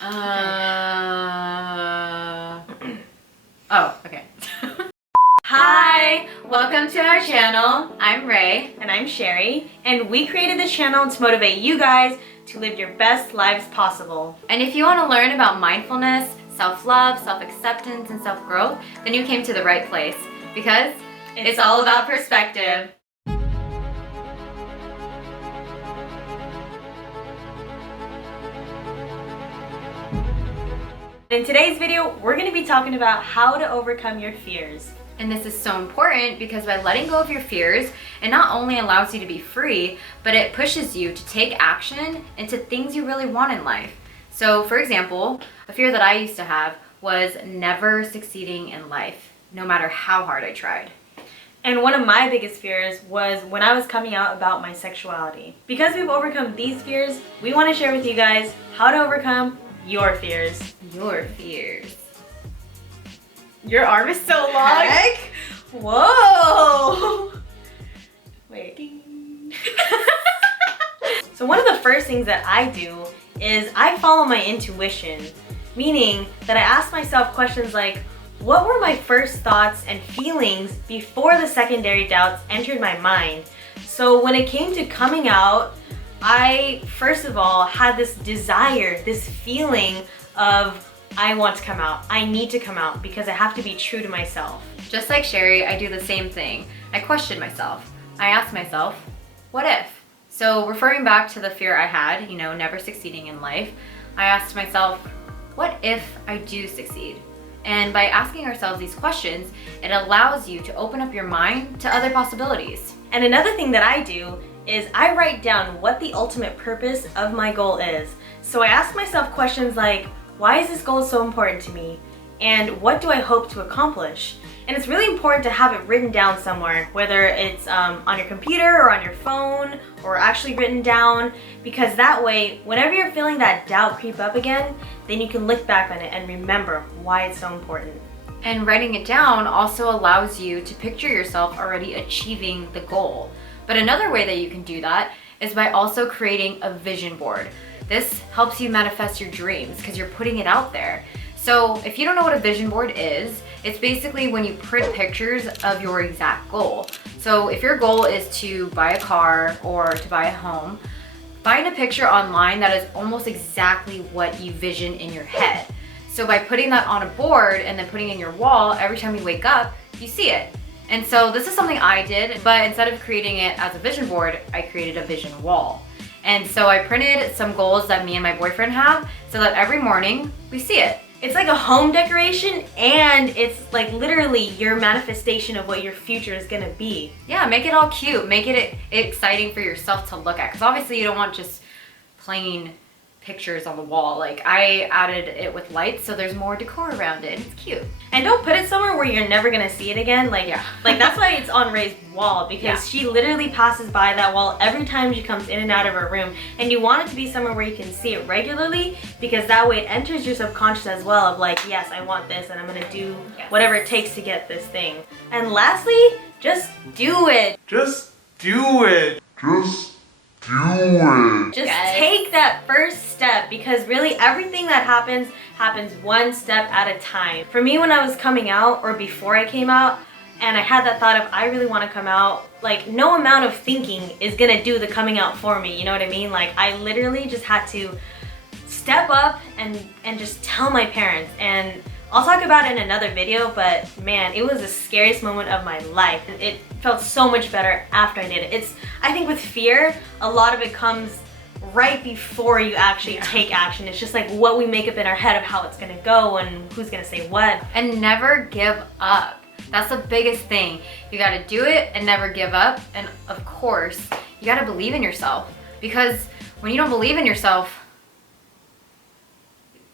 Oh, okay. Hi! Welcome to our channel. I'm Rae. And I'm Shari. And we created this channel to motivate you guys to live your best lives possible. And if you want to learn about mindfulness, self-love, self-acceptance, and self-growth, then you came to the right place. Because it's all about perspective. In today's video, we're going to be talking about how to overcome your fears. And this is so important because by letting go of your fears, it not only allows you to be free, but it pushes you to take action into things you really want in life. So for example, a fear that I used to have was never succeeding in life, no matter how hard I tried. And one of my biggest fears was when I was coming out about my sexuality. Because we've overcome these fears, we want to share with you guys how to overcome your fears. Your fears. Your arm is so long. Heck? Whoa! Wait. So one of the first things that I do is I follow my intuition, meaning that I ask myself questions like, what were my first thoughts and feelings before the secondary doubts entered my mind? So when it came to coming out, I first of all had this desire, this feeling of I want to come out. I need to come out because I have to be true to myself. Just like Shari, I do the same thing. I question myself. I ask myself, what if? So referring back to the fear I had, never succeeding in life, I asked myself, what if I do succeed? And by asking ourselves these questions, it allows you to open up your mind to other possibilities. And another thing that I do is I write down what the ultimate purpose of my goal is. So I ask myself questions like, why is this goal so important to me? And what do I hope to accomplish? And it's really important to have it written down somewhere, whether it's on your computer or on your phone or actually written down, because that way, whenever you're feeling that doubt creep up again, then you can look back on it and remember why it's so important. And writing it down also allows you to picture yourself already achieving the goal. But another way that you can do that is by also creating a vision board. This helps you manifest your dreams because you're putting it out there. So if you don't know what a vision board is, it's basically when you print pictures of your exact goal. So if your goal is to buy a car or to buy a home, find a picture online that is almost exactly what you vision in your head. So by putting that on a board and then putting it in your wall, every time you wake up, you see it. And so this is something I did, but instead of creating it as a vision board, I created a vision wall. And so I printed some goals that me and my boyfriend have so that every morning we see it. It's like a home decoration, and it's like literally your manifestation of what your future is gonna be. Yeah, make it all cute. Make it exciting for yourself to look at. Because obviously you don't want just plain pictures on the wall. Like, I added it with lights so there's more decor around it. It's cute. And don't put it somewhere where you're never gonna see it again. Like that's why it's on Rae's wall, because she literally passes by that wall every time she comes in and out of her room. And you want it to be somewhere where you can see it regularly, because that way it enters your subconscious as well of like, yes, I want this and I'm gonna do whatever it takes to get this thing. And lastly, just do it. Just do it. Just do it. Just take that first step, because really everything that happens one step at a time. For me, when I was coming out or before I came out and I had that thought of I really want to come out, like no amount of thinking is gonna do the coming out for me, you know what I mean? Like I literally just had to step up and just tell my parents. And I'll talk about it in another video, but man, it was the scariest moment of my life. It felt so much better after I did it. I think with fear, a lot of it comes right before you actually take action. It's just like what we make up in our head of how it's gonna go and who's gonna say what. And never give up. That's the biggest thing. You gotta do it and never give up. And of course, you gotta believe in yourself, because when you don't believe in yourself,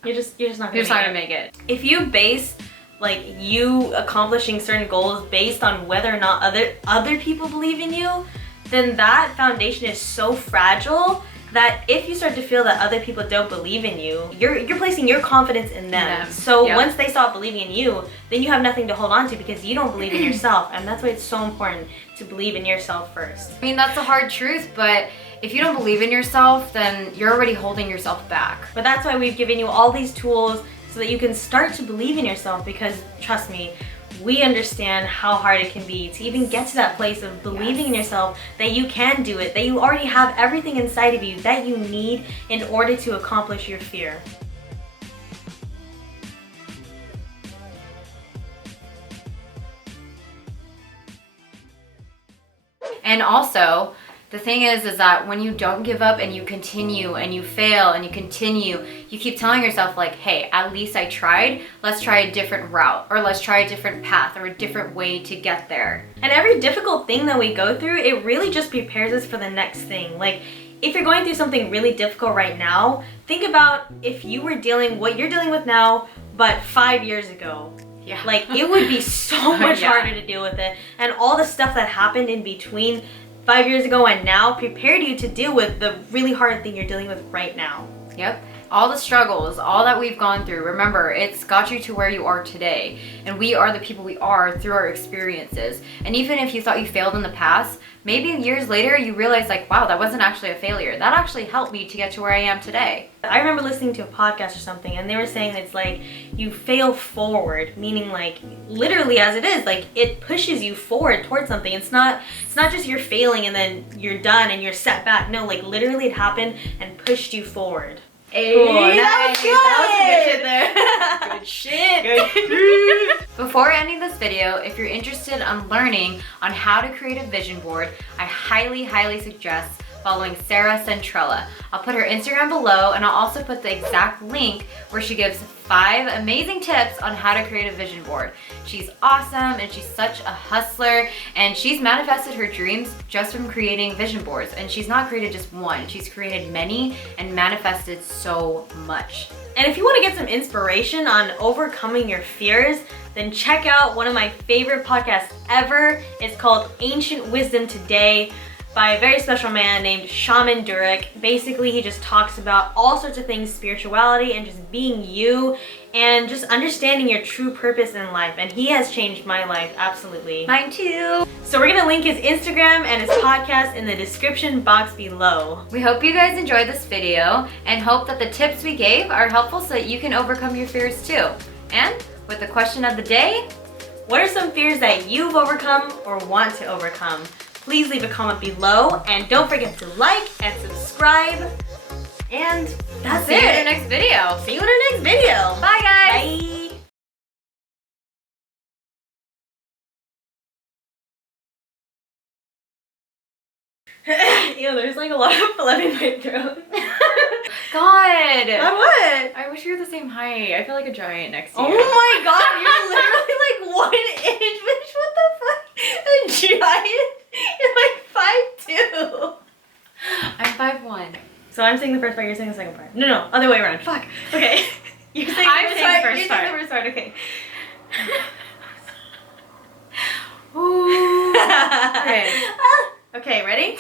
you're just not gonna make it. If you base like you accomplishing certain goals based on whether or not other people believe in you, then that foundation is so fragile that if you start to feel that other people don't believe in you, you're placing your confidence in them. So once they stop believing in you, then you have nothing to hold on to because you don't believe in yourself. And that's why it's so important to believe in yourself first. I mean, that's a hard truth, but if you don't believe in yourself, then you're already holding yourself back. But that's why we've given you all these tools so that you can start to believe in yourself, because trust me, we understand how hard it can be to even get to that place of believing in yourself, that you can do it, that you already have everything inside of you that you need in order to accomplish your fear. And also, the thing is that when you don't give up and you continue and you fail and you continue, you keep telling yourself like, hey, at least I tried. Let's try a different route, or let's try a different path, or a different way to get there. And every difficult thing that we go through, it really just prepares us for the next thing. Like, if you're going through something really difficult right now, think about if you were dealing what you're dealing with now, but 5 years ago. Yeah. Like, it would be so much Yeah. harder to deal with it. And all the stuff that happened in between 5 years ago and now prepared you to deal with the really hard thing you're dealing with right now. Yep. All the struggles, all that we've gone through, remember, it's got you to where you are today. And we are the people we are through our experiences. And even if you thought you failed in the past, maybe years later you realize like, wow, that wasn't actually a failure. That actually helped me to get to where I am today. I remember listening to a podcast or something, and they were saying it's like you fail forward, meaning like literally as it is, like it pushes you forward towards something. It's not just you're failing and then you're done and you're set back. No, like literally it happened and pushed you forward. Hey, Cool, nice. That was good. Good shit. Good. Before ending this video, if you're interested in learning on how to create a vision board, I highly suggest following Sarah Centrella. I'll put her Instagram below, and I'll also put the exact link where she gives 5 amazing tips on how to create a vision board. She's awesome and she's such a hustler, and she's manifested her dreams just from creating vision boards. And she's not created just one, she's created many and manifested so much. And if you want to get some inspiration on overcoming your fears, then check out one of my favorite podcasts ever. It's called Ancient Wisdom Today, by a very special man named Shaman Durek. Basically, he just talks about all sorts of things, spirituality and just being you and just understanding your true purpose in life. And he has changed my life, absolutely. Mine too. So we're gonna link his Instagram and his podcast in the description box below. We hope you guys enjoyed this video and hope that the tips we gave are helpful so that you can overcome your fears too. And with the question of the day, what are some fears that you've overcome or want to overcome? Please leave a comment below, and don't forget to like and subscribe. And that's see it. you in the next video. See you in our next video. Bye guys. Bye. Ew, there's like a lot of phlegm in my throat. God. On what? I wish we were the same height. I feel like a giant next to Oh you. my god, you're literally like 1 inch, bitch, what the fuck? A giant? You're like 5'2". I'm 5'1". So I'm saying the first part, you're saying the second part. No, other way around. Fuck. Okay. You're saying I'm the saying first the part. first You're part. saying the first part, okay. Ooh. Okay. Okay, ready?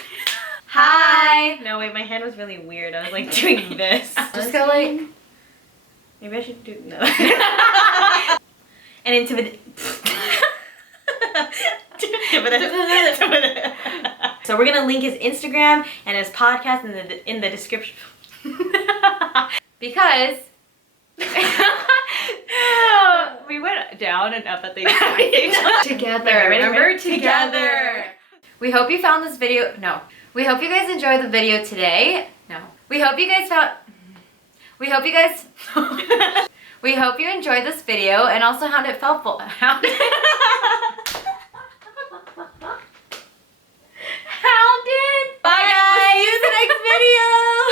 Hi. No, wait, my hand was really weird. I was like doing this. Just go like. Maybe I should do no. And intimidate. So we're gonna link his Instagram and his podcast in the description. Because we went down and up at the exact same time. Together. Okay, ready? Remember? Together. We hope you found this video. No. We hope you guys enjoyed the video today. No. We hope you guys found. We hope you guys. We hope you enjoyed this video and also found it helpful.